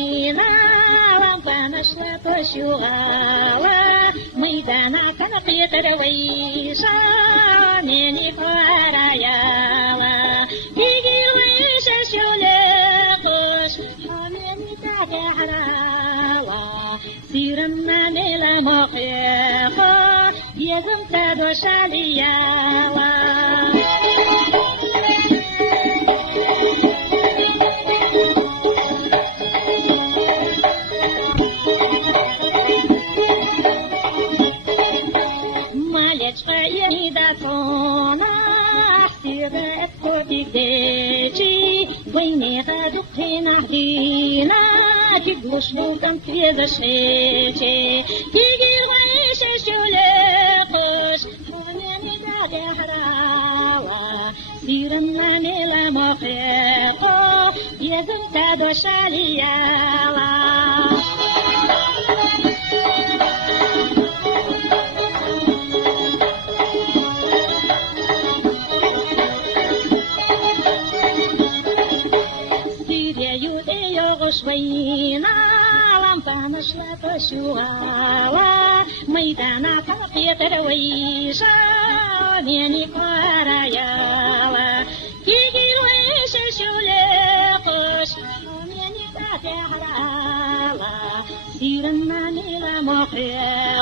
وينا وانت نشرة شغاوة ميدانا كان قيتر ويشا نيني فراياوة يجي ويش شوليقوش حميني تاجي حراوة سيرنا نيلا مخيخة يزم تادو شالياوة ويني غادو قينا علينا كيبوش بوكم في ذا شيتي يجي الغيش شوليقوش حناني دادي حراوة سيرنا نيلا مخيقو يزم تادو شالياوة وينا لامبانا شلاطة شواوا ميدانا طاقية ترويشا نيني قراياوا يجي الويش شوليقوش نيني تاتي حراوا سيرنا نيلا مخيا